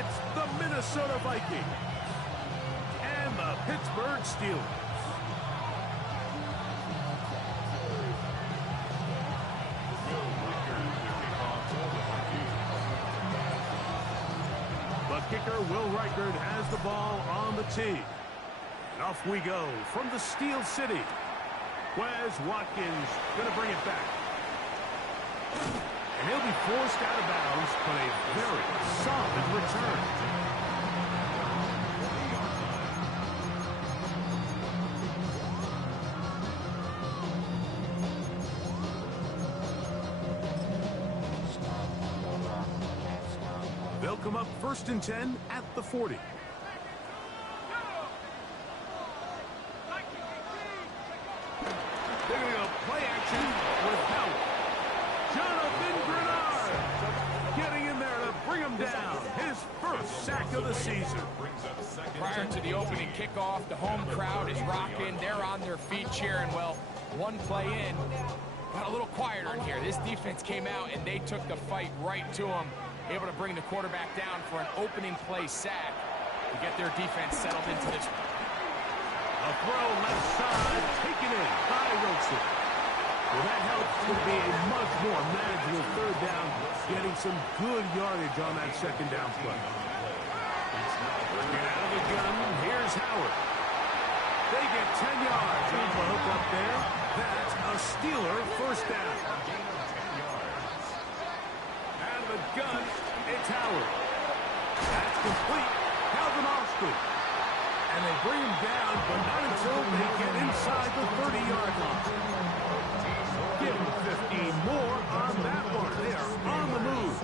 It's the Minnesota Vikings and the Pittsburgh Steelers. The kicker, Will Reichard, has the ball on the tee. And off we go from the Steel City. Wes Watkins going to bring it back. And he'll be forced out of bounds, but a very solid return. They'll come up 1st and 10 at the 40. They're going to go play action with Howard. Jonathan Grenard getting in there to bring him down. His first sack of the season. Prior to the opening kickoff, the home crowd is rocking. They're on their feet cheering. Well, one play in, got a little quieter in here. This defense came out and they took the fight right to them, able to bring the quarterback down for an opening play sack to get their defense settled into this. A throw left side, taken in by Wilson. Well, that helps to be a much more manageable 3rd down, getting some good yardage on that 2nd down play. Working out of the gun, here's Howard. They get 10 yards off the hook up there. That's a Steeler 1st down. Out of the gun, it's Howard. That's complete. Calvin Austin. And they bring him down, but not until they get inside the 30-yard line. Give them 15 more on that one. They are on the move.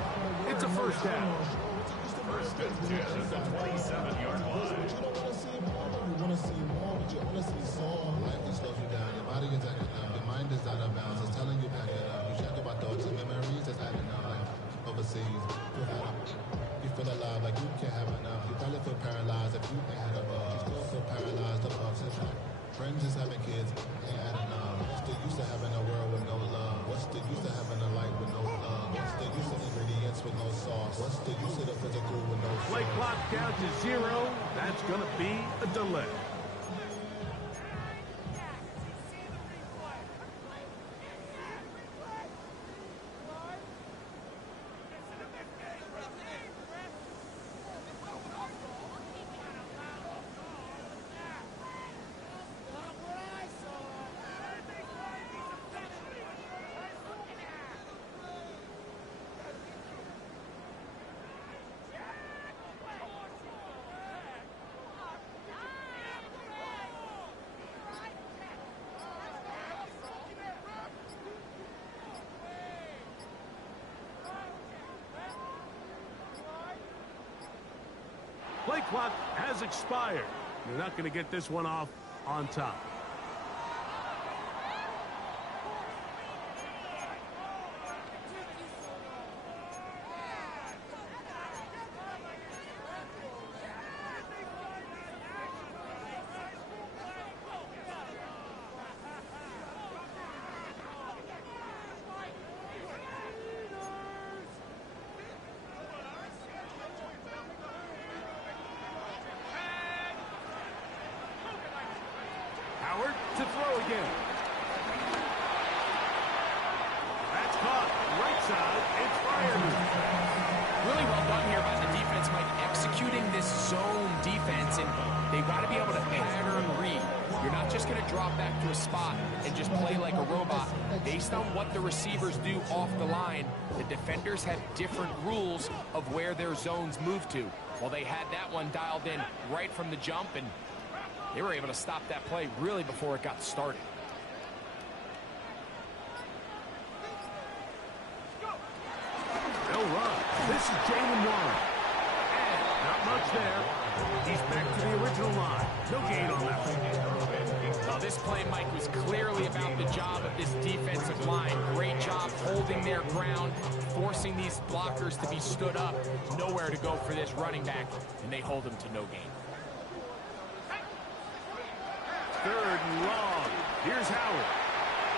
It's a 1st down. 1st and 10 at the 27-yard line. You want to see more, but you honestly saw. Life just slows you down. Your body is acting up. Your mind is out of bounds. It's telling you back it up. You check about thoughts and memories that's adding up. Like overseas, you feel alive like you can't have enough. You probably feel paralyzed if you ain't had a buzz. You still feel paralyzed of upset. Friends is having kids, ain't adding up. What's the use of having a world with no love? What's the use of having a life with no love? What's the use of ingredients with no sauce? What's the use of the physical with no Play clock down to 0. That's going to be a delay. Play clock has expired. You're not going to get this one off on top. Howard to throw again. That's caught. Right side. It's fired. Really well done here by the defense, Mike, executing this zone defense, and they've got to be able to pattern read. You're not just going to drop back to a spot and just play like a robot. Based on what the receivers do off the line, the defenders have different rules of where their zones move to. Well, they had that one dialed in right from the jump, and they were able to stop that play really before it got started. They'll run. This is Jalen Warren. And not much there. He's back to the original line. No gain on that one. Well, this play, Mike, was clearly about the job of this defensive line. Great job holding their ground, forcing these blockers to be stood up. Nowhere to go for this running back, and they hold him to no gain. 3rd and long. Here's Howard.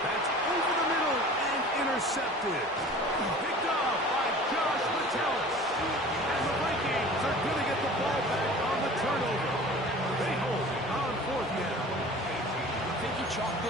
That's over the middle and intercepted. Picked off by Josh Metellus. And the Vikings are going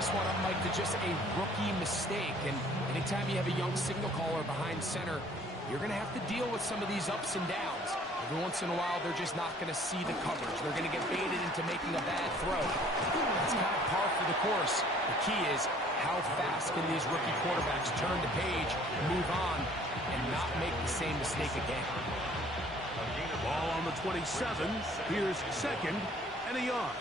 this one up, Mike, to just a rookie mistake. And anytime you have a young signal caller behind center, you're going to have to deal with some of these ups and downs. Every once in a while, they're just not going to see the coverage. They're going to get baited into making a bad throw. That's kind of par for the course. The key is how fast can these rookie quarterbacks turn the page, move on, and not make the same mistake again. Ball on the 27. Here's second and a yard.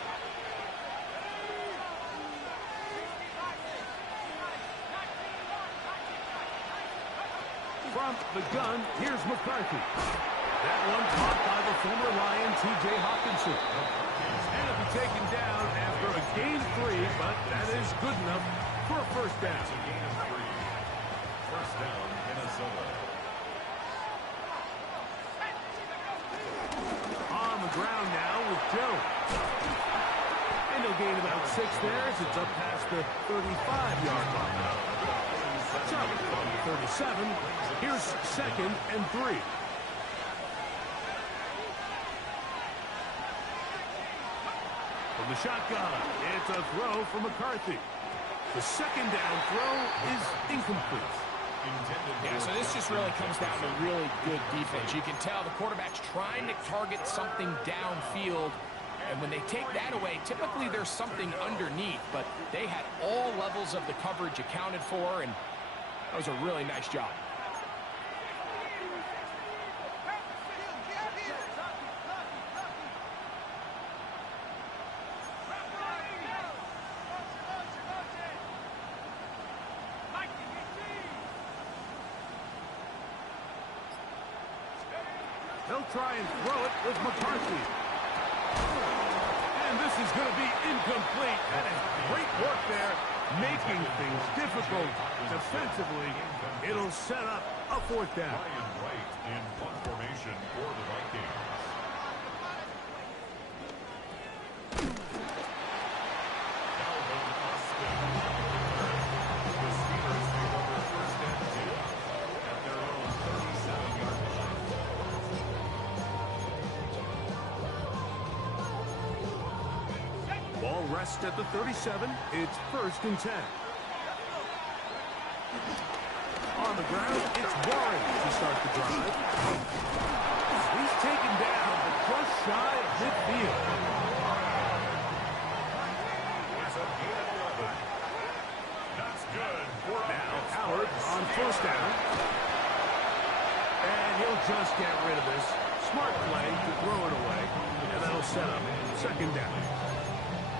From the gun, here's McCarthy. That one caught by the former Lion, T.J. Hawkinson. And it'll be taken down after a gain 3, but that is good enough for a first down. It's a gain of 3. First down, Minnesota. On the ground now with Joe. And he'll gain about 6 there as it's up past the 35-yard line. So, 37. Here's second and 3. From the shotgun, it's a throw for McCarthy. The second down throw is incomplete. Yeah, so this just really comes down to really good defense. You can tell the quarterback's trying to target something downfield, and when they take that away, typically there's something underneath, but they had all levels of the coverage accounted for, and that was a really nice job. They'll try and throw it with McCarthy. And this is going to be incomplete. That is great work there, making things difficult defensively. It'll set up a fourth down. Ryan Wright in punt formation for the Vikings. Calvin Austin. The Steelers pick up their first and 2 at their own 37-yard line. Ball rests at the 37. It's first and 10. On the ground, it's Warren to start the drive. He's taken down, but just shy of midfield. It's a gain of 11. That's good. Now Howard on first down. And he'll just get rid of this. Smart play to throw it away. And that'll set up second down.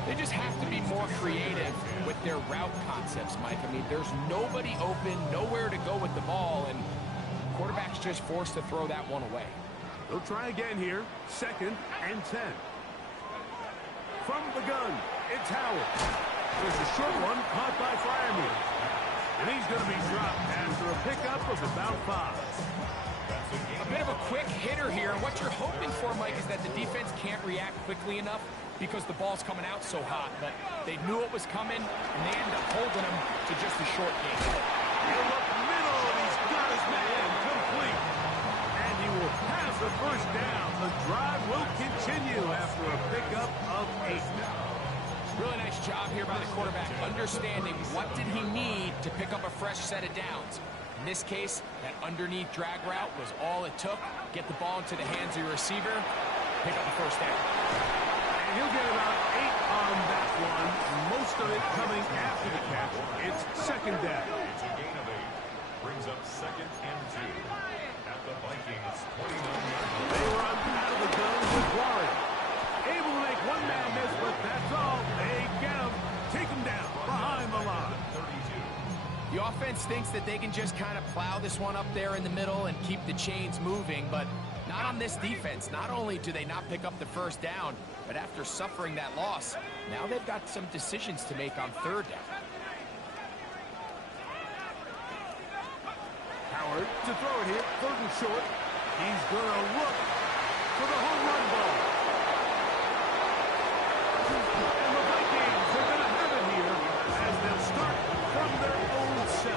They just have to be more creative with their route concepts, Mike. I mean, there's nobody open, nowhere to go with the ball, and quarterback's just forced to throw that one away. They'll try again here. Second and 10. From the gun, it's Howard. There's a short one caught by Freiermuth. And he's going to be dropped after a pickup of about 5. A bit of a quick hitter here, and what you're hoping for, Mike, is that the defense can't react quickly enough because the ball's coming out so hot. But they knew it was coming, and they end up holding him to just a short gain. He'll look middle, and he's got his man complete. And he will have the first down. The drive will continue after a pickup of 8. Really nice job here by the quarterback, understanding what did he need to pick up a fresh set of downs. In this case, that underneath drag route was all it took. Get the ball into the hands of your receiver, pick up the first down. And he'll get about 8 on that one, most of it coming after the catch. It's second down. It's a gain of 8. Brings up second and 2 at the Vikings 29-yard line. They run out of the gun with Warren. Able to make one man miss, but that's all. They get him, take him down behind the line. 32. The offense thinks that they can just kind of plow this one up there in the middle and keep the chains moving, but not on this defense. Not only do they not pick up the first down, but after suffering that loss, now they've got some decisions to make on third down. Howard to throw it here, third and short. He's going to look for the home run ball. And the Vikings are going to have it here as they'll start from their own 7.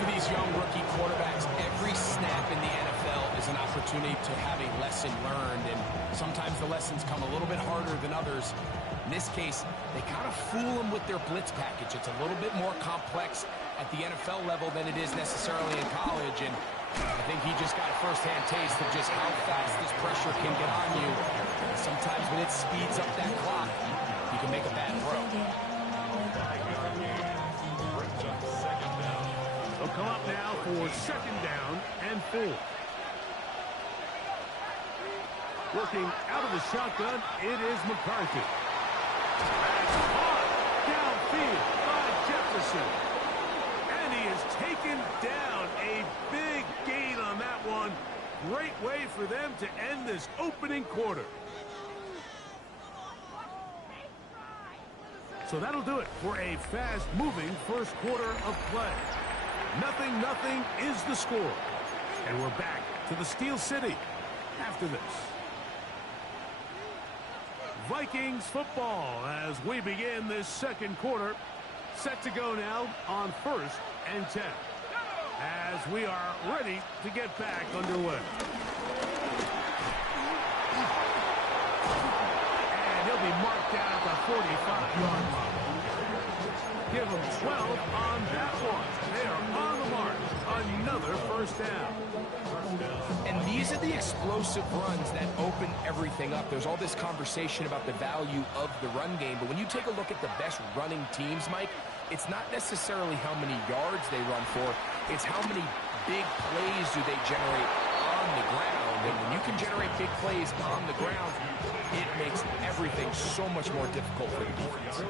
For these young rookie quarterbacks, every snap in the NFL is an opportunity to have a lesson learned, and sometimes the lessons come a little bit harder than others. In this case, they kind of fool them with their blitz package. It's a little bit more complex at the NFL level than it is necessarily in college, and I think he just got a first-hand taste of just how fast this pressure can get on you. Sometimes when it speeds up that clock, you can make a bad throw. They'll come up now for second down and 4. Working out of the shotgun, it is McCarthy. That's caught downfield by Jefferson. And he is taken down. A big gain on that one. Great way for them to end this opening quarter. So that'll do it for a fast-moving first quarter of play. 0-0 is the score. And we're back to the Steel City after this. Vikings football as we begin this second quarter. Set to go now on 1st and 10. As we are ready to get back underway. And he'll be marked down at the 45-yard line. Give them 12 on that one. They are on the mark. Another first down. And these are the explosive runs that open everything up. There's all this conversation about the value of the run game, but when you take a look at the best running teams, Mike, it's not necessarily how many yards they run for, it's how many big plays do they generate on the ground. And when you can generate big plays on the ground, it makes everything so much more difficult for the defense.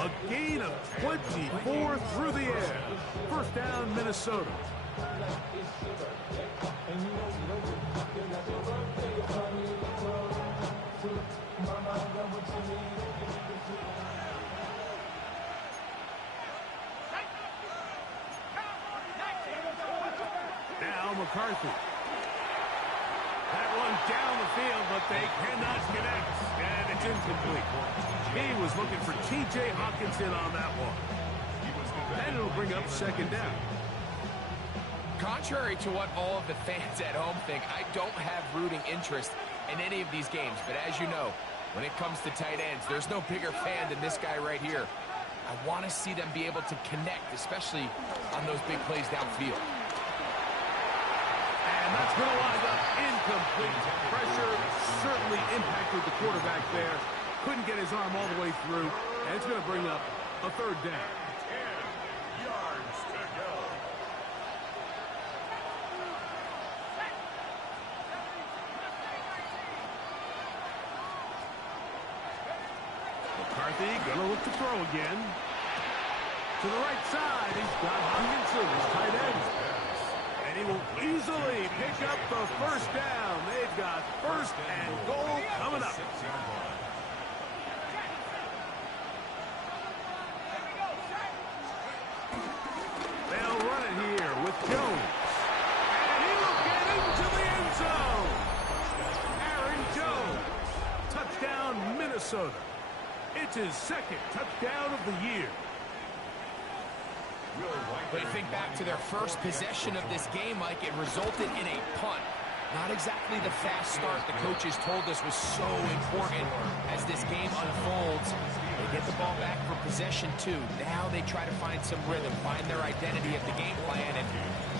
A gain of 24 through the air. First down, Minnesota. Now McCarthy. That one down the field, but they cannot connect, and it's incomplete. He was looking for T.J. Hockenson on that one. And it'll bring up second down. Contrary to what all of the fans at home think, I don't have rooting interest in any of these games. But as you know, when it comes to tight ends, there's no bigger fan than this guy right here. I want to see them be able to connect, especially on those big plays downfield. And that's going to wind up incomplete. Pressure certainly impacted the quarterback there. Couldn't get his arm all the way through. And it's going to bring up a third down. 10 yards to go. McCarthy going to look to throw again. To the right side, he's got Hockenson, his tight end. And he will easily pick up the first down. They've got first and goal coming up. They'll run it here with Jones. And he will get into the end zone. Aaron Jones. Touchdown, Minnesota. It's his second touchdown of the year. But you think back to their first possession of this game, Mike, it resulted in a punt. Not exactly the fast start the coaches told us was so important as this game unfolds. They get the ball back for possession 2. Now they try to find some rhythm, find their identity of the game plan, and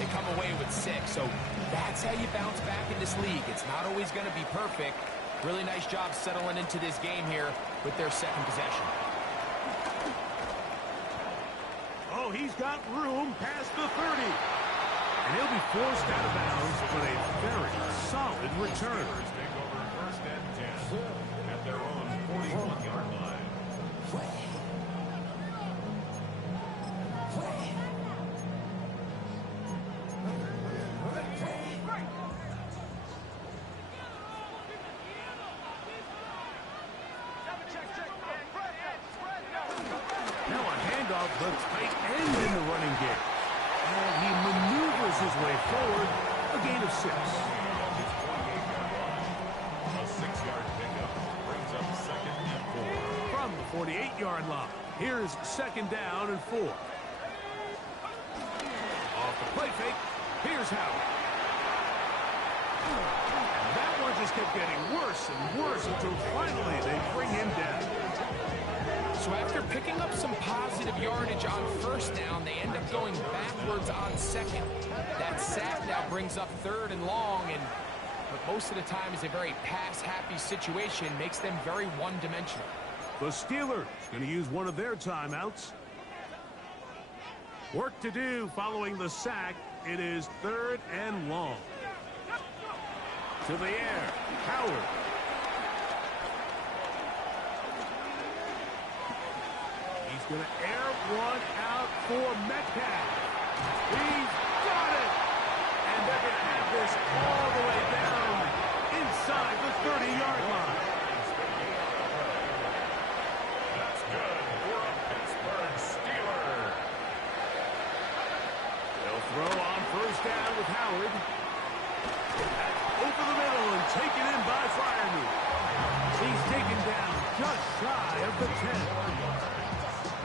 they come away with 6. So that's how you bounce back in this league. It's not always going to be perfect. Really nice job settling into this game here with their second possession. Oh, he's got room past the 30. And he'll be forced out of bounds, but a very solid return. Take over first and 10 at their own 41-yard line. Now a handoff, the tight end in the running game. And he maneuvers his way forward, a gain of 6. A 6-yard pickup brings up second and 4. From the 48-yard line, here's second down and 4. Off the play fake, here's Howard. And kept getting worse and worse until finally they bring him down. So after picking up some positive yardage on first down, they end up going backwards on second. That sack now brings up 3rd and long, but most of the time is a very pass-happy situation, makes them very one-dimensional. The Steelers going to use one of their timeouts. Work to do following the sack. It is 3rd and long. To the air, Howard. He's going to air one out for Metcalf. He's got it! And they're going to have this all the way down inside the 30-yard line. That's good for a Pittsburgh Steeler. They'll throw on first down with Howard. That's over the middle and taken in by Freiermuth. He's taken down just shy of the 10.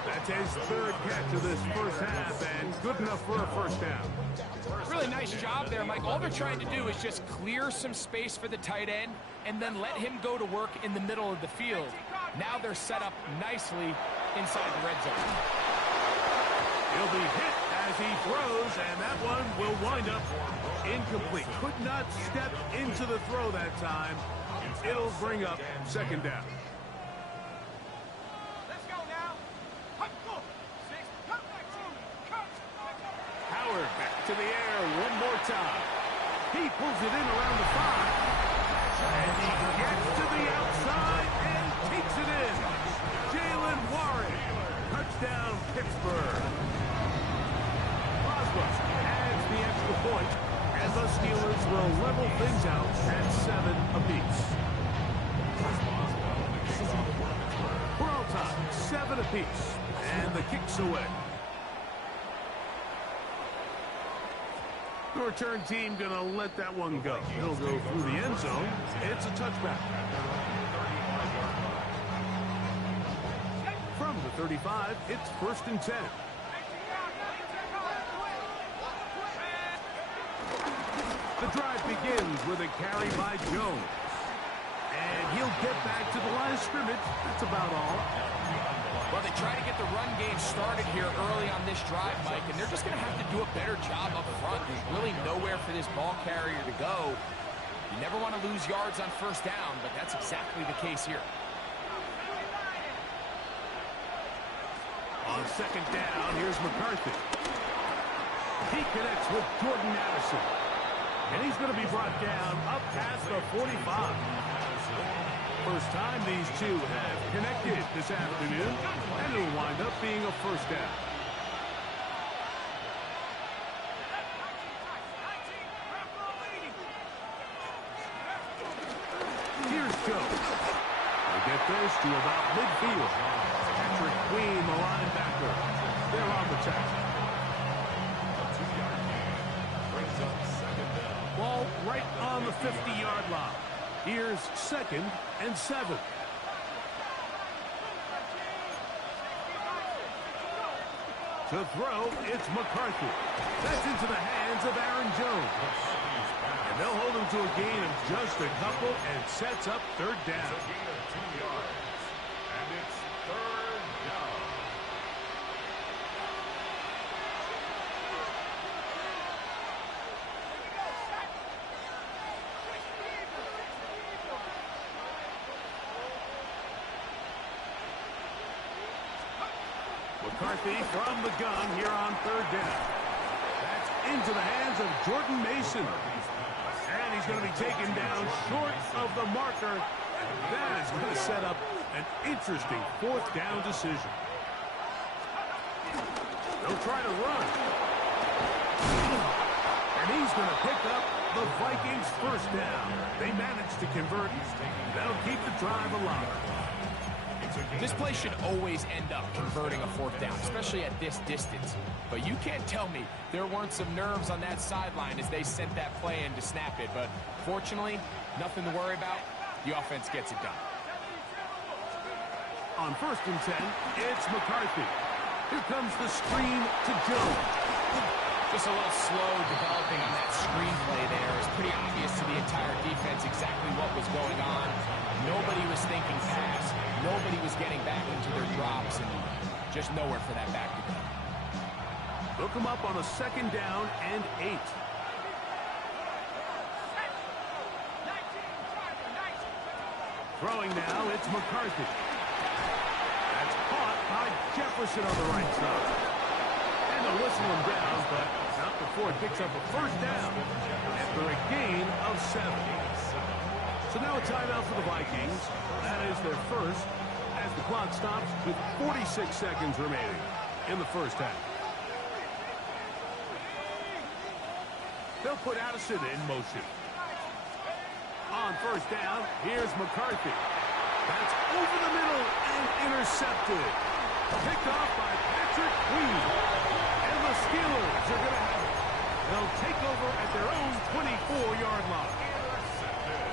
That's his 3rd catch of this first half, and good enough for a first down. Really nice job there, Mike. All they're trying to do is just clear some space for the tight end and then let him go to work in the middle of the field. Now they're set up nicely inside the red zone. He'll be hit as he throws, and that one will wind up incomplete. Could not step into the throw that time. It'll bring up 2nd down. Howard back to the air one more time. He pulls it in around the 5. And he gets to the outside and takes it in. Jalen Warren. Touchdown, Pittsburgh. Boswell adds the extra point, and the Steelers will level things out at 7 apiece. For all time, 7 apiece, and the kick's away. The return team going to let that one go. It'll go through the end zone. It's a touchback. From the 35, it's 1st and 10. The drive begins with a carry by Jones. And he'll get back to the line of scrimmage. That's about all. Well, they try to get the run game started here early on this drive, Mike, and they're just going to have to do a better job up front. There's really nowhere for this ball carrier to go. You never want to lose yards on first down, but that's exactly the case here. On 2nd down, here's McCarthy. He connects with Jordan Addison. And he's going to be brought down up past the 45. First time these two have connected this afternoon, and it'll wind up being a first down. Here's Jones. They get this to about midfield. Patrick Queen, the linebacker. They're on the tackle. Ball right on the 50-yard line. Here's 2nd and 7. To throw, it's McCarthy. That's into the hands of Aaron Jones. And they'll hold him to a gain of just a couple and sets up 3rd down. A gain of 2 yards. And it's 3rd down. McCarthy from the gun here on 3rd down. That's into the hands of Jordan Mason. And he's going to be taken down short of the marker. That is going to set up an interesting 4th down decision. They'll try to run. And he's going to pick up the Vikings' 1st down. They managed to convert. That'll keep the drive alive. This play should always end up converting a 4th down, especially at this distance. But you can't tell me there weren't some nerves on that sideline as they sent that play in to snap it. But fortunately, nothing to worry about. The offense gets it done. On 1st and 10, it's McCarthy. Here comes the screen to Jones. Just a little slow developing on that screenplay there. It's pretty obvious to the entire defense exactly what was Nobody was getting back into their drops and just nowhere for that back to go. Look him up on a 2nd down and 8. Throwing now, it's McCarthy. That's caught by Jefferson on the right side. And they'll whistle him down, but not before it picks up a 1st down after a gain of 7. So now a timeout for the Vikings. That is their first as the clock stops with 46 seconds remaining in the 1st half. They'll put Addison in motion. On 1st down, here's McCarthy. That's over the middle and intercepted. Picked off by Patrick Queen. And the Steelers are going to have it. They'll take over at their own 24-yard line.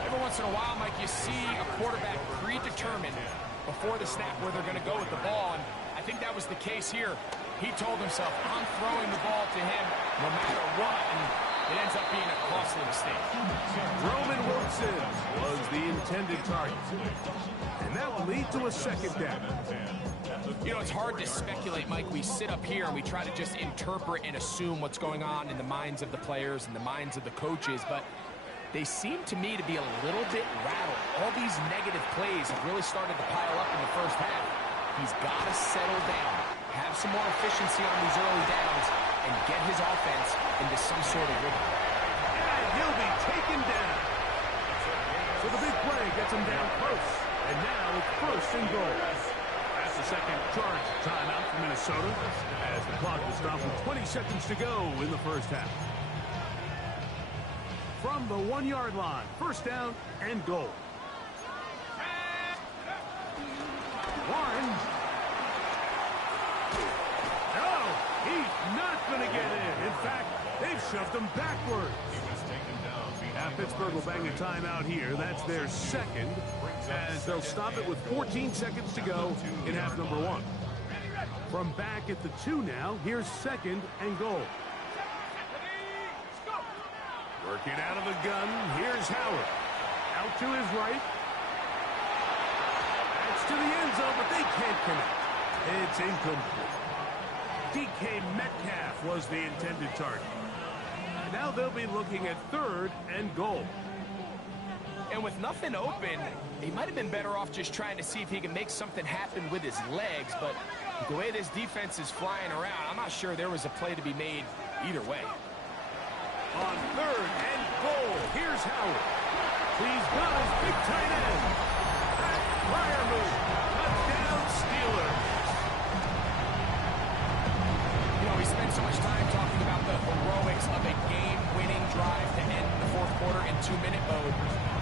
Every once in a while, Mike, you see a quarterback predetermined before the snap where they're going to go with the ball, and I think that was the case here. He told himself, I'm throwing the ball to him no matter what, and it ends up being a costly mistake. Roman Wilson was the intended target, and that will lead to a 2nd down. You know, it's hard to speculate, Mike. We sit up here and we try to just interpret and assume what's going on in the minds of the players and the minds of the coaches, but they seem to me to be a little bit rattled. All these negative plays have really started to pile up in the 1st half. He's got to settle down, have some more efficiency on these early downs, and get his offense into some sort of rhythm. And he'll be taken down. So the big play gets him down close. And now it's 1st and goal. That's the 2nd charge timeout for Minnesota as the clock will stop with 20 seconds to go in the 1st half. From the 1-yard line, 1st down and goal. Warren. No, he's not going to get in. In fact, they've shoved him backwards. Now Pittsburgh will bang a timeout here. That's their 2nd, as they'll stop it with 14 seconds to go in half number 1. From back at the 2 now, here's 2nd and goal. Working out of the gun, here's Howard. Out to his right. That's to the end zone, but they can't connect. It's incomplete. DK Metcalf was the intended target. Now they'll be looking at 3rd and goal. And with nothing open, he might have been better off just trying to see if he can make something happen with his legs, but the way this defense is flying around, I'm not sure there was a play to be made either way. On 3rd and goal, here's Howard. He's got his big tight end. That fire move. Touchdown, Steelers. You know, we spent so much time talking about the heroics of a game-winning drive to end the 4th quarter in 2-minute mode.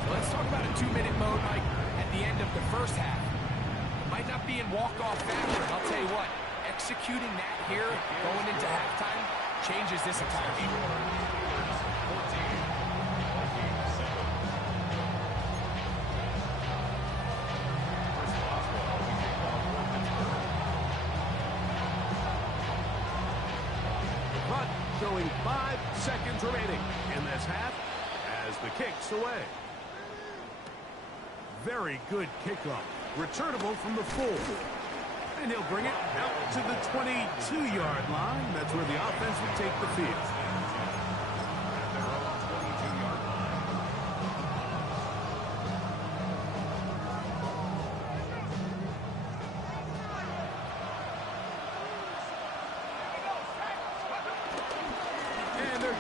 So let's talk about a 2-minute mode, Mike, at the end of the 1st half. It might not be in walk-off fashion. I'll tell you what, executing that here, going into halftime, changes this entire game. Showing 5 seconds remaining in this half as the kick's away. Very good kickoff. Returnable from the 4. And he'll bring it out to the 22-yard line. That's where the offense will take the field.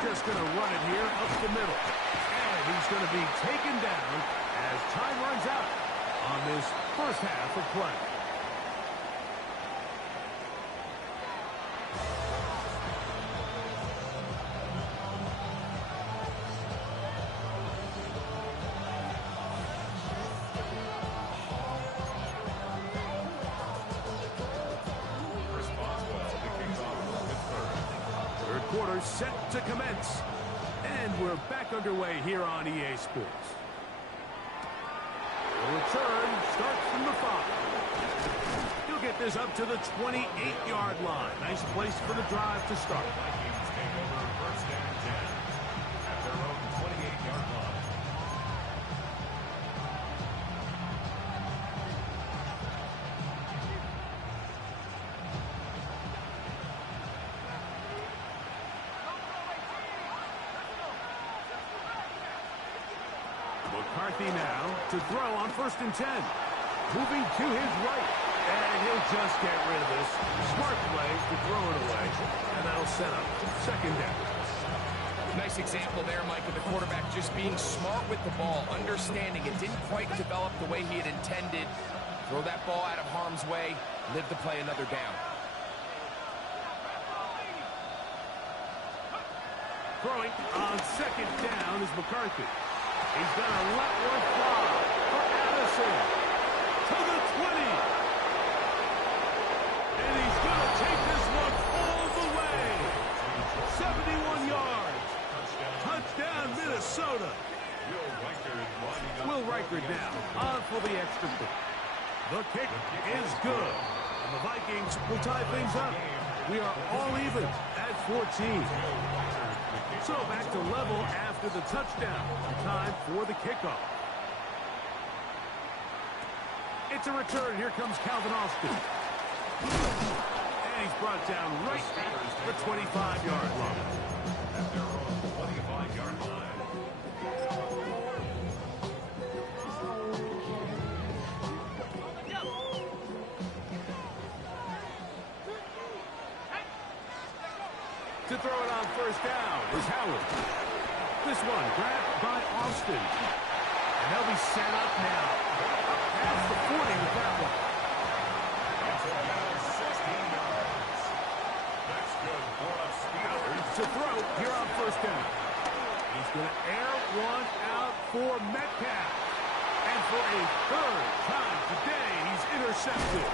Just going to run it here up the middle. And he's going to be taken down as time runs out on this 1st half of play. Quarter set to commence. And we're back underway here on EA Sports. The return starts from the 5. He'll get this up to the 28-yard line. Nice place for the drive to start. Vikings take over 1st and 10 at their own 28-yard line. McCarthy now to throw on 1st and 10. Moving to his right. And he'll just get rid of this. Smart play to throw it away. And that'll set up 2nd down. Nice example there, Mike, of the quarterback just being smart with the ball, understanding it didn't quite develop the way he had intended. Throw that ball out of harm's way, live to play another down. Throwing on 2nd down is McCarthy. He's going to let one fly for Addison to the 20. And he's going to take this one all the way. 71 yards. Touchdown, Minnesota. Will Riker down on for the extra point. The kick is good. And the Vikings will tie things up. We are all even at 14. So back to level after the touchdown. Time for the kickoff. It's a return. Here comes Calvin Austin. And he's brought down right at the 25-yard line. At their own 25-yard line. To throw it on 1st down is Howard. This one grabbed by Austin. And they'll be set up now. Up past the 40 with that one. It's about 16 yards. That's good for a Howard to throw here on 1st down. He's going to air one out for Metcalf. And for a 3rd time today, he's intercepted.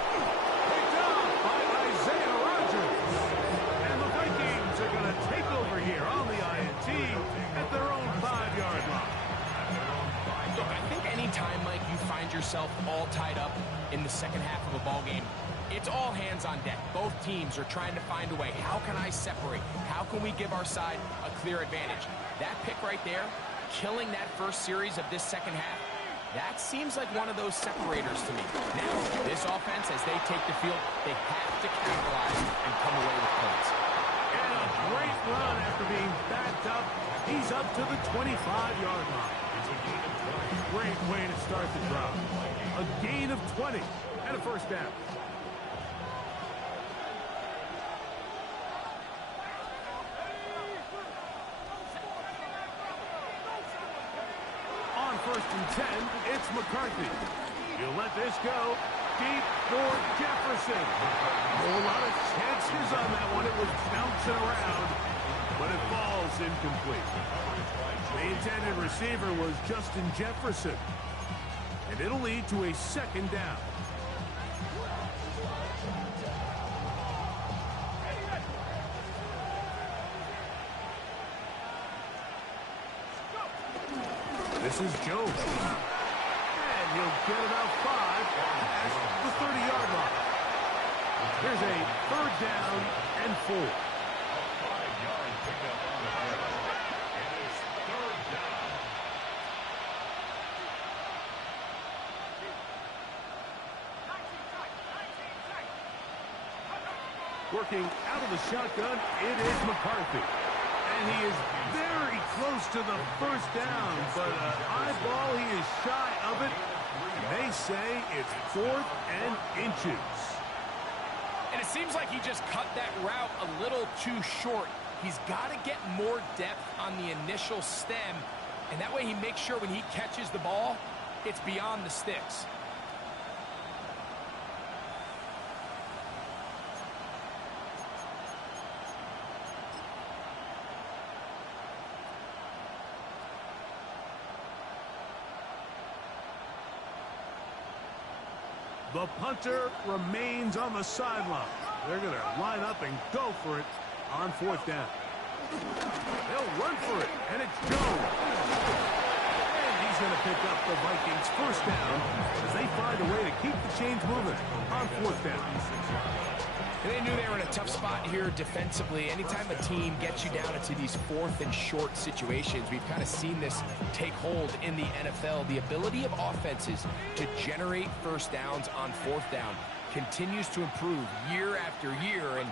Picked off by Isaiah Rodgers. And the Vikings are going to take over here on the INT at their own 5-yard line. Look, I think anytime, Mike, you find yourself all tied up in the second half of a ball game, it's all hands on deck. Both teams are trying to find a way. How can I separate? How can we give our side a clear advantage? That pick right there, killing that first series of this second half, that seems like one of those separators to me. Now, this offense, as they take the field, they have to capitalize and come away with points. And a great run after being backed up. He's up to the 25-yard line. Great way to start the drive. A gain of 20 and a 1st down. On 1st and 10, it's McCarthy. He'll let this go deep for Jefferson. A whole lot of chances on that one. It was bouncing around, but it falls incomplete. The intended receiver was Justin Jefferson. And it'll lead to a 2nd down. This is Jones. And he'll get about 5 at the 30-yard line. Here's a 3rd down and 4. A 5-yard pickup on the play. It is 3rd down. Working out of the shotgun, it is McCarthy. And he is very close to the 1st down, but eyeball, he is shy of it. They say it's 4th and inches. And it seems like he just cut that route a little too short. He's got to get more depth on the initial stem, and that way he makes sure when he catches the ball, it's beyond the sticks. The punter remains on the sideline. They're going to line up and go for it on 4th down. They'll run for it, and it's Jones. And he's going to pick up the Vikings' 1st down as they find a way to keep the chains moving on 4th down. And they knew they were in a tough spot here defensively. Anytime a team gets you down into these 4th and short situations, we've kind of seen this take hold in the NFL. The ability of offenses to generate 1st downs on 4th down continues to improve year after year, and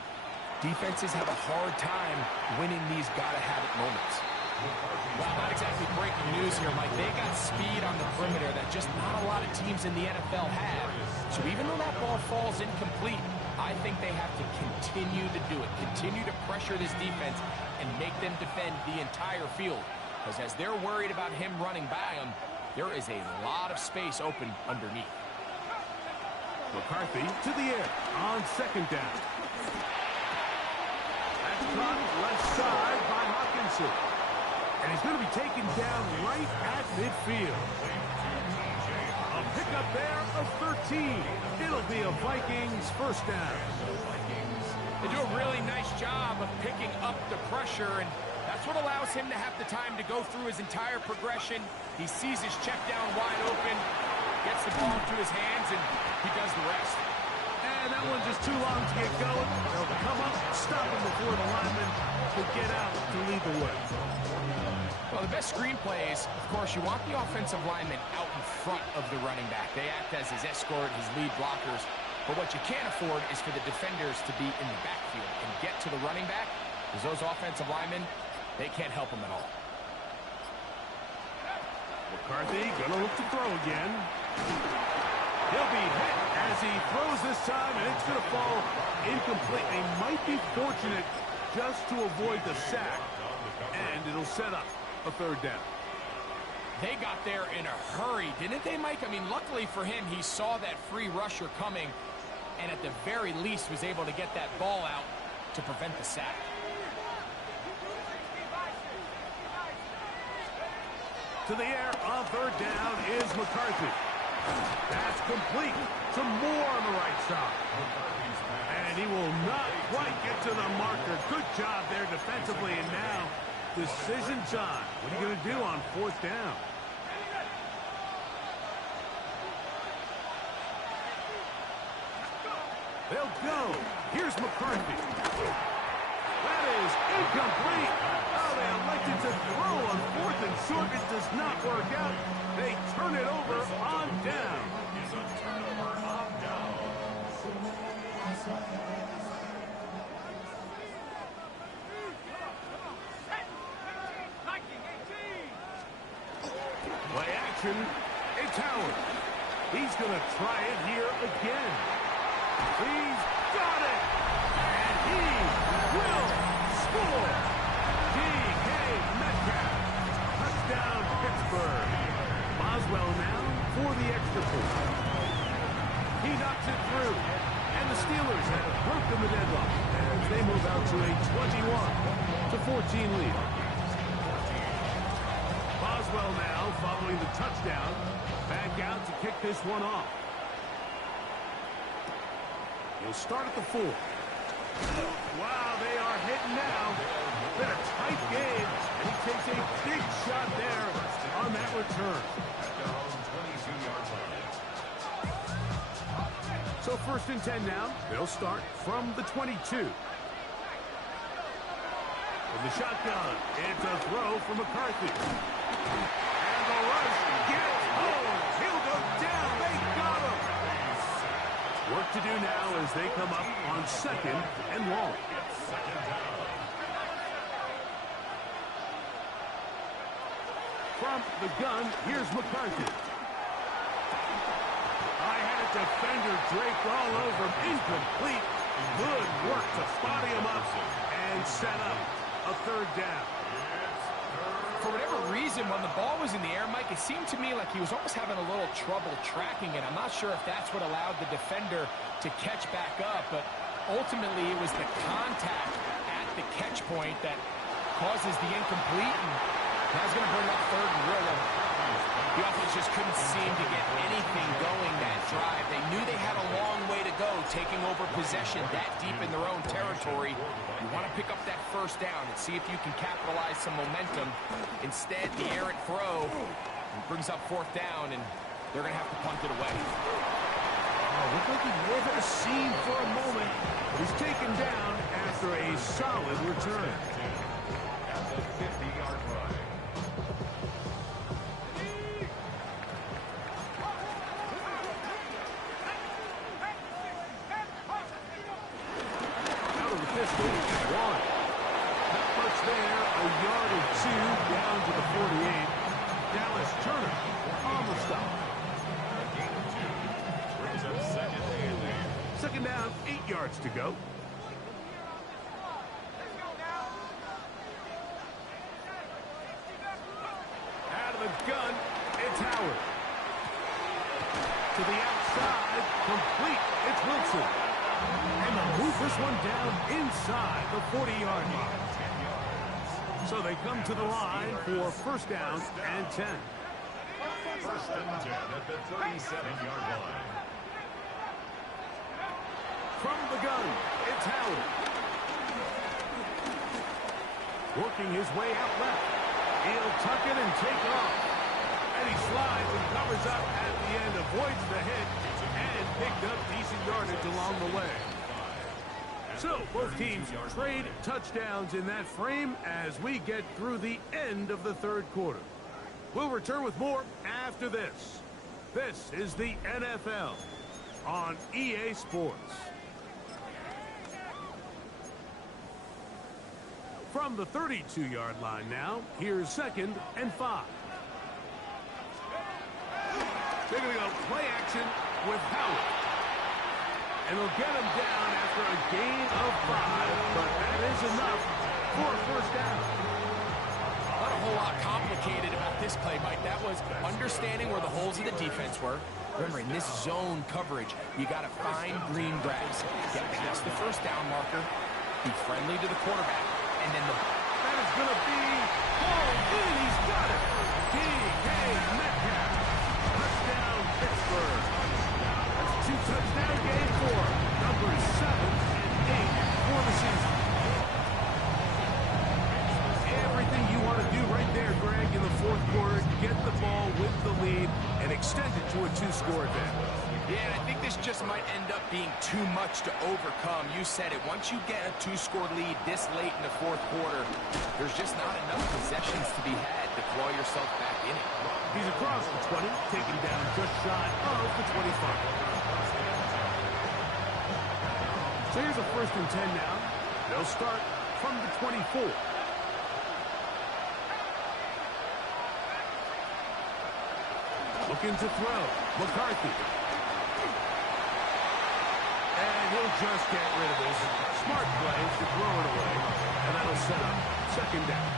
defenses have a hard time winning these gotta-have-it moments. Well, not exactly breaking news here, Mike. They got speed on the perimeter that just not a lot of teams in the NFL have. So even though that ball falls incomplete, I think they have to continue to do it. Continue to pressure this defense and make them defend the entire field. Because as they're worried about him running by them, there is a lot of space open underneath. McCarthy to the air on second down. That's caught left side by Hawkinson. And he's going to be taken down right at midfield. A pickup there of 13. It'll be a Vikings first down. They do a really nice job of picking up the pressure, and that's what allows him to have the time to go through his entire progression. He sees his check down wide open, gets the ball into his hands, and he does the rest. And that one just too long to get going. They'll come up, stop him before the lineman to get out to lead the way. Well, the best screenplays, of course, you want the offensive lineman out in front of the running back. They act as his escort, his lead blockers. But what you can't afford is for the defenders to be in the backfield and get to the running back, because those offensive linemen, they can't help him at all. McCarthy gonna look to throw again. He'll be hit as he throws this time, and it's gonna fall incomplete. They might be fortunate just to avoid the sack, and it'll set up a third down. They got there in a hurry, didn't they, Mike? I mean, luckily for him, he saw that free rusher coming, and at the very least was able to get that ball out to prevent the sack. To the air on third down is McCarthy. That's complete to Moore on the right side. And he will not quite get to the marker. Good job there defensively, and now decision time. What are you going to do on fourth down? They'll go. Here's McCarthy. That is incomplete. Oh, they elected to throw on fourth and short. It does not work out. They turn it over on down. Play action. It's Howard. He's going to try it here again. He's got it. And he will score. DK Metcalf. Touchdown, Pittsburgh. Boswell now for the extra point. He knocks it through. And the Steelers have broken the deadlock as they move out to a 21-14 lead. Boswell now following the touchdown. Back out to kick this one off. He'll start at the 4. Wow, they are hitting now. Been a tight game, and he takes a big shot there on that return. So first and 10 now. They'll start from the 22. With the shotgun, it's a throw for McCarthy. And the rush gets home. He'll go down. They got him. Work to do now as they come up on second and long. From the gun, here's McCarthy. Defender draped all over him. Incomplete. Good work to body him up and set up a third down. For whatever reason, when the ball was in the air, Mike, it seemed to me like he was almost having a little trouble tracking it. I'm not sure if that's what allowed the defender to catch back up, but ultimately it was the contact at the catch point that causes the incomplete, and that's going to bring up third and real. The offense just couldn't seem to get anything going that drive. They knew they had a long way to go, taking over possession that deep in their own territory. You want to pick up that first down and see if you can capitalize some momentum. Instead, the errant throw brings up fourth down, and they're going to have to punt it away. Oh, looked like he may have had a seam for a moment, but he's taken down after a solid return. At the 50-yard line. Pistol, one. Not much there, a yard or two 48. Dallas Turner on the stop. A gain of 2 brings up second and 8. Second down, 8 yards to go. Out of the gun, it's Howard. To the outside, complete. It's Wilson. And they'll move this one down inside the 40-yard line. So they come to the line for first down and 10. First and 10 at the 37-yard line. From the gun, it's Howard. Working his way out left. He'll tuck it and take off. And he slides and covers up at the end, avoids the hit, and picked up decent yardage along the way. So both teams trade touchdowns in that frame as we get through the end of the third quarter. We'll return with more after this. This is the NFL on EA Sports. From the 32-yard line now, here's second and 5. They're going to go play action with Howard. And they'll get him down after a gain of 5, but that is enough for a first down. Not a whole lot complicated about this play, Mike. That was understanding where the holes of the defense were. Remember, in this zone coverage, you got to find green grass. Get past the first down marker, be friendly to the quarterback, and then that is going to be hauled in. He's got it. DK Metcalf. Touchdown, Pittsburgh. That's a 2-touchdown game for numbers 7 and 8 for the season. Everything you want to do right there, Greg, in the fourth quarter, get the ball with the lead and extend it to a 2-score advantage. Yeah, I think this just might end up being too much to overcome. You said it. Once you get a 2-score lead this late in the fourth quarter, there's just not enough possessions to be had to claw yourself back in it. He's across the 20, taken down just shy of the 25. So here's a first and 10 now. They'll start from the 24. Looking to throw. McCarthy. And he'll just get rid of this. Smart play to throw it away. And that'll set up second down.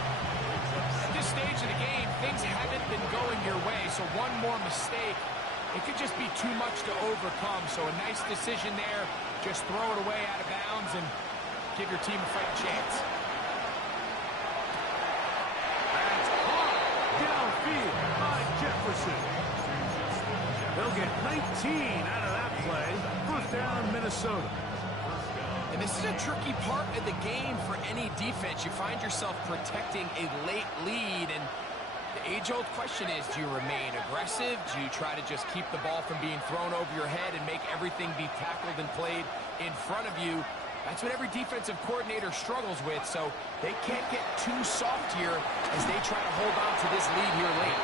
At this stage of the game, things haven't been going your way, so one more mistake, it could just be too much to overcome. So a nice decision there. Just throw it away out of bounds and give your team a fighting chance. That's caught downfield by Jefferson. They'll get 19 out of that play. First down, Minnesota. And this is a tricky part of the game for any defense. You find yourself protecting a late lead, and the age-old question is, do you remain aggressive? Do you try to just keep the ball from being thrown over your head and make everything be tackled and played in front of you? That's what every defensive coordinator struggles with, so they can't get too soft here as they try to hold on to this lead here late.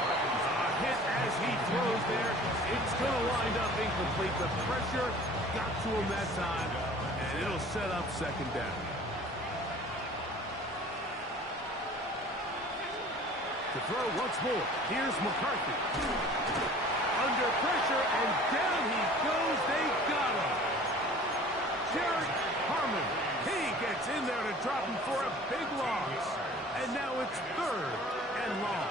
Hit as he throws there. It's going to wind up incomplete. The pressure got to him that time, and it'll set up second down. To throw once more. Here's McCarthy. Under pressure, and down he goes. They got him. Derek Harmon. He gets in there to drop him for a big loss. And now it's third and long.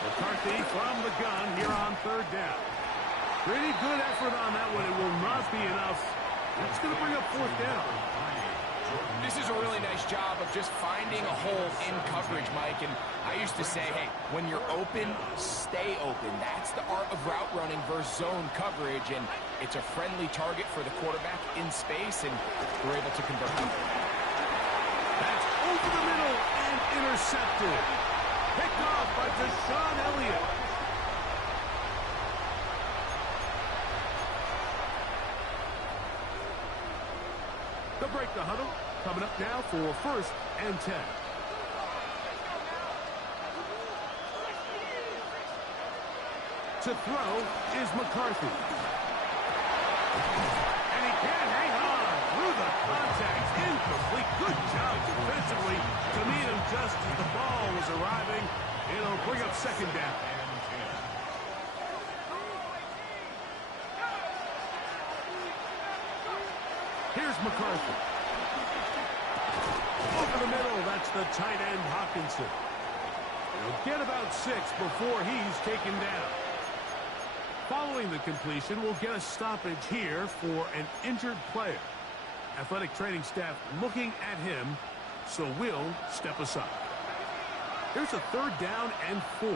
McCarthy from the gun here on third down. Pretty good effort on that one. It will not be enough. That's going to bring up fourth down. This is a really nice job of just finding a hole in coverage, Mike. And I used to say, hey, when you're open, stay open. That's the art of route running versus zone coverage. And it's a friendly target for the quarterback in space, and we're able to convert. That's over the middle and intercepted. Picked off by Deshaun Elliott. They'll break the huddle. Coming up now for first and 10. To throw is McCarthy. And he can't hang on through the contact. Incomplete. Good job defensively to meet him just as the ball was arriving. It'll bring up second down. Here's McCarthy. Over the middle, that's the tight end Hawkinson. He'll get about 6 before he's taken down. Following the completion, we'll get a stoppage here for an injured player. Athletic training staff looking at him, so we'll step aside. Here's a 3rd down and 4.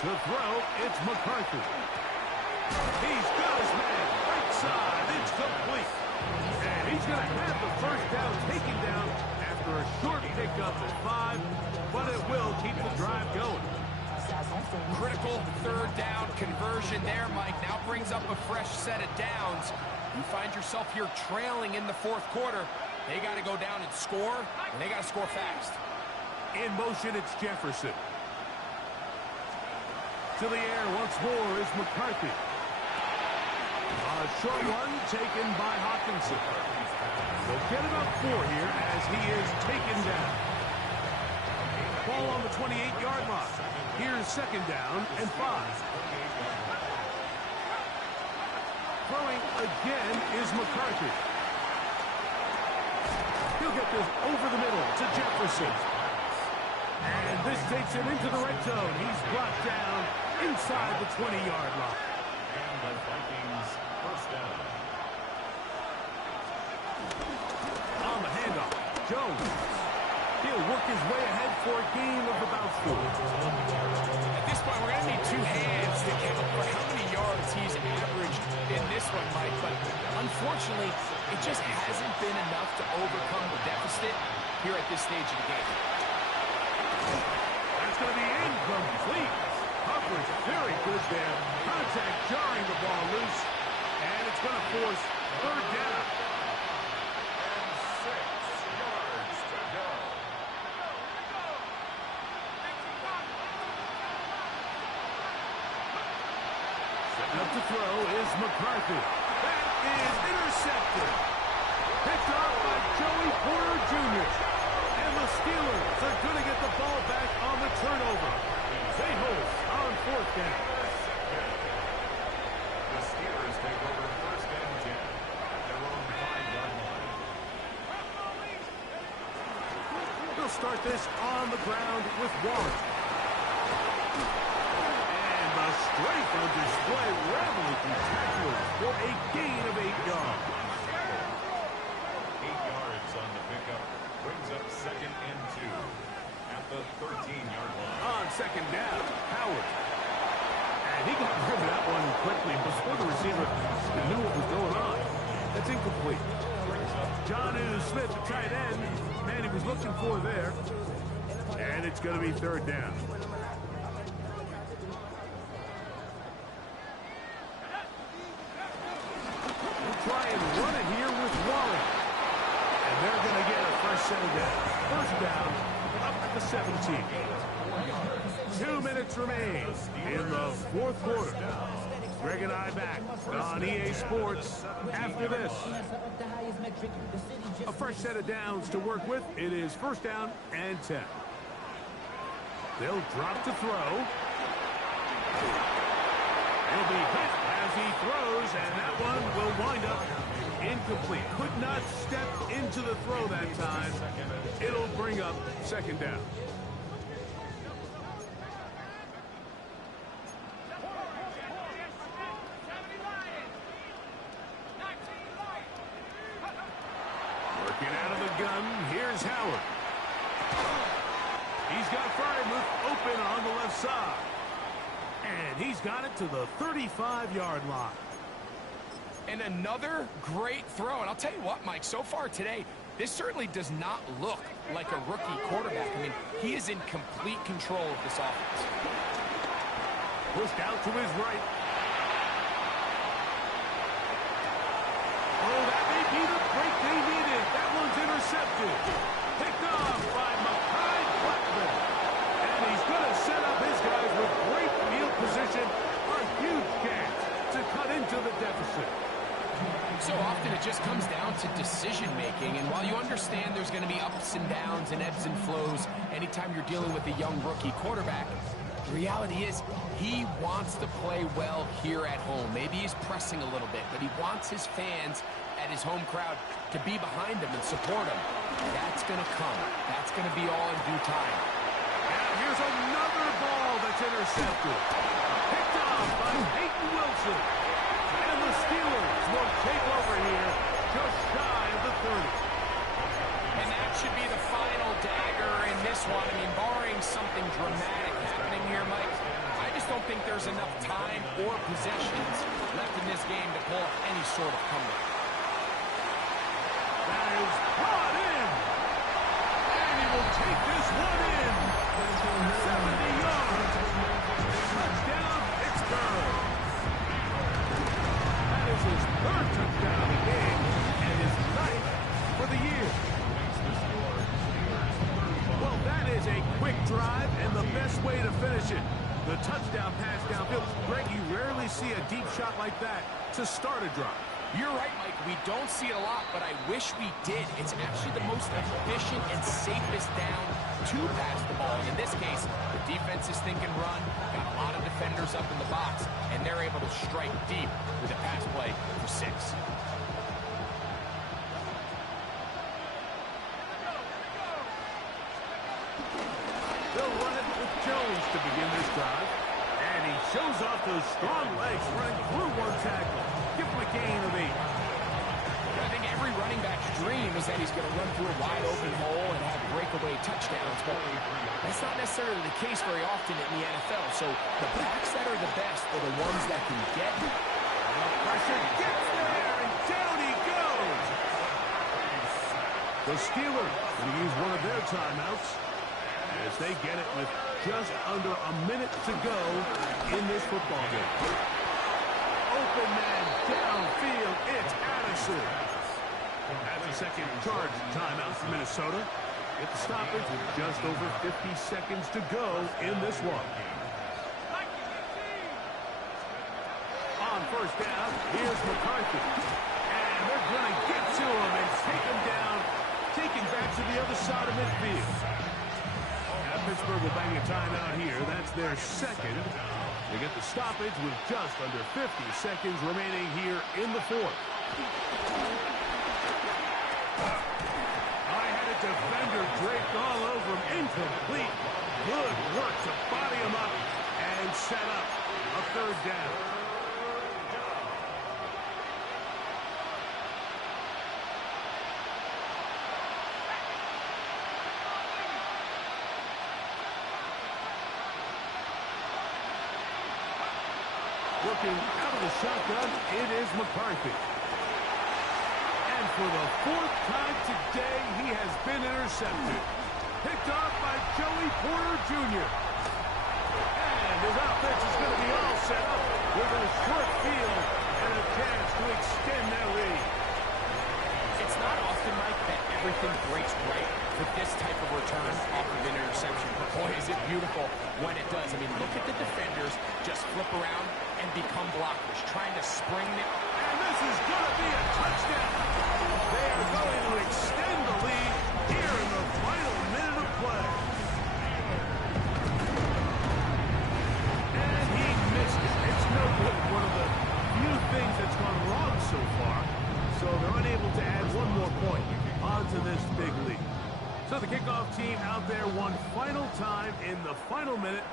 To throw, it's McCarthy. He's got his man. Right side, it's complete. And he's going to have the 1st down taken down after a short pickup at 5, but it will keep the drive going. Critical 3rd down conversion there, Mike. Now brings up a fresh set of downs. You find yourself here trailing in the 4th quarter. They got to go down and score, and they got to score fast. In motion, it's Jefferson. To the air once more is McCarthy. A short one taken by Hawkinson. They'll get about 4 here as he is taken down. Ball on the 28-yard line. Here's 2nd down and 5. Throwing again is McCarthy. He'll get this over the middle to Jefferson. And this takes him into the red zone. He's brought down inside the 20-yard line. And the Vikings 1st down. On the handoff, Jones. He'll work his way ahead for a gain of about 4. At this point, we're going to need 2 hands to count for how many yards he's averaged in this one, Mike. But unfortunately, it just hasn't been enough to overcome the deficit here at this stage of the game. That's going to be incomplete. Coverage very good there. Contact jarring the ball loose. And it's going to force 3rd down. And 6 yards to go. Setting up to throw is McCarthy. That is intercepted. Picked off by Joey Porter Jr. And the Steelers are going to get the ball back on the turnover. They hold on 4th down. The Steelers take over 1st and 10 at their own 5-yard line. They'll start this on the ground with Warren. And the strength on display, rattling through tacklers for a gain of 8 yards. 8 yards on the pickup. Brings up 2nd and 2 at the 13-yard line. On 2nd down, Howard. And he got rid of that one quickly before the receiver knew what was going on. That's incomplete. Jonnu Smith, the tight end, man he was looking for there. And it's going to be 3rd down. We'll try and run it here with Warren. And they're going to get a first set of downs. 1st down, up at the 17. 2 minutes remain in the 4th quarter. Greg and I back on EA Sports after this. A fresh set of downs to work with. It is 1st down and 10. They'll drop to throw. He'll be hit as he throws, and that one will wind up incomplete. Could not step into the throw that time. It'll bring up 2nd down. Working out of the gun, here's Howard. He's got Freiermuth open on the left side. And he's got it to the 35-yard line. And another great throw. And I'll tell you what, Mike, so far today, this certainly does not look like a rookie quarterback. I mean, he is in complete control of this offense. Pushed out to his right. Oh, that may be the break they needed. That one's intercepted. Picked off by Mekhi Blackmon. And he's going to set up his guys with great field position. A huge chance to cut into the deficit. So often it just comes down to decision-making, and while you understand there's going to be ups and downs and ebbs and flows anytime you're dealing with a young rookie quarterback, the reality is he wants to play well here at home. Maybe he's pressing a little bit, but he wants his fans at his home crowd to be behind him and support him. That's going to come. That's going to be all in due time. And here's another ball that's intercepted. Picked off by Peyton Wilson. And the Steelers will take over here just shy of the 30. And that should be the final dagger in this one. I mean, barring something dramatic happening here, Mike, I just don't think there's enough time or possessions left in this game to pull off any sort of comeback. That is brought in. And he will take this one in. 70 yards. Touchdown, Pittsburgh. That is his third touchdown of the game and his ninth for the year. Well, that is a quick drive and the best way to finish it. The touchdown pass downfield. Greg, you rarely see a deep shot like that to start a drive. You're right, Mike. We don't see it a lot, but I wish we did. It's actually the most efficient and safest down to pass the ball. And in this case, the defense is thinking run, got a lot of defenders up in the box, and they're able to strike deep with a pass play for 6. They'll run it with Jones to begin this drive. And he shows off those strong legs running through one tackle. Give him a gain of 8. I think every running back's dream is that he's going to run through a wide open hole and have breakaway touchdowns, but that's not necessarily the case very often in the NFL. So the backs that are the best are the ones that can get Pressure gets there, and down he goes. The Steelers will use one of their timeouts as they get it with just under a minute to go in this football game. Open man downfield, it's Addison. That's a second charge timeout for Minnesota. It's the stoppage with just over 50 seconds to go in this one. On first down, here's McCarthy. And they're going to get to him and take him down, taken back to the other side of midfield. Pittsburgh will bang a timeout here. That's their second. They get the stoppage with just under 50 seconds remaining here in the fourth. High-headed defender draped all over him. Incomplete. Good work to body him up and set up a third down. Looking out of the shotgun, it is McCarthy. And for the fourth time today, he has been intercepted. Picked off by Joey Porter Jr. And his offense is going to be all set up with a short field and a chance to extend their lead. It's not often, Mike, that everything breaks right for this type of return off of an interception. But boy, is it beautiful when it does. I mean, look at the defenders just flip around and become blockers, trying to spring it. And this is going to be a touchdown. They are going to extend the lead here in the final minute of play. And he missed it. It's no good. One of the few things that's gone wrong so far. So they're unable to add one more point onto this big lead. So the kickoff team out there one final time in the final minute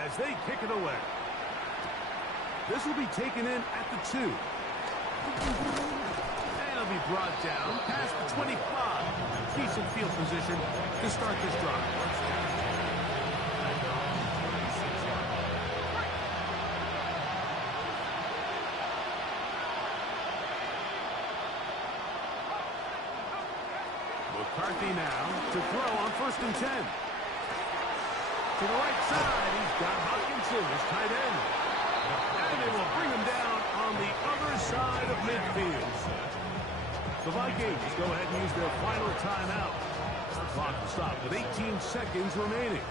as they kick it away. This will be taken in at the 2. And it'll be brought down past the 25. Decent field position to start this drive. McCarthy now to throw on 1st and 10. To the right side, he's got Hutchinson, his tight end. And they will bring him down on the other side of midfield. The Vikings go ahead and use their final timeout. The clock will stop with 18 seconds remaining.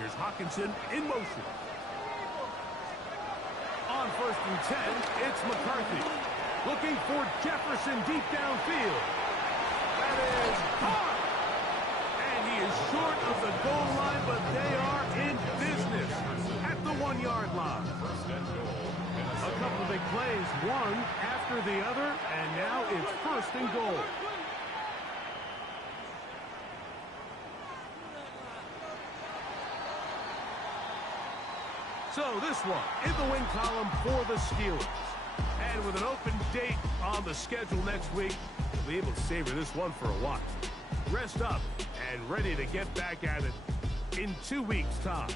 Here's Hawkinson in motion. On 1st and 10, it's McCarthy. Looking for Jefferson deep downfield. That is hard. And he is short of the goal line, but they are in business at the 1-yard line. A couple big plays, one after the other, and now it's 1st and goal. So this one in the win column for the Steelers. And with an open date on the schedule next week, we'll be able to savor this one for a while. Rest up and ready to get back at it in 2 weeks' time.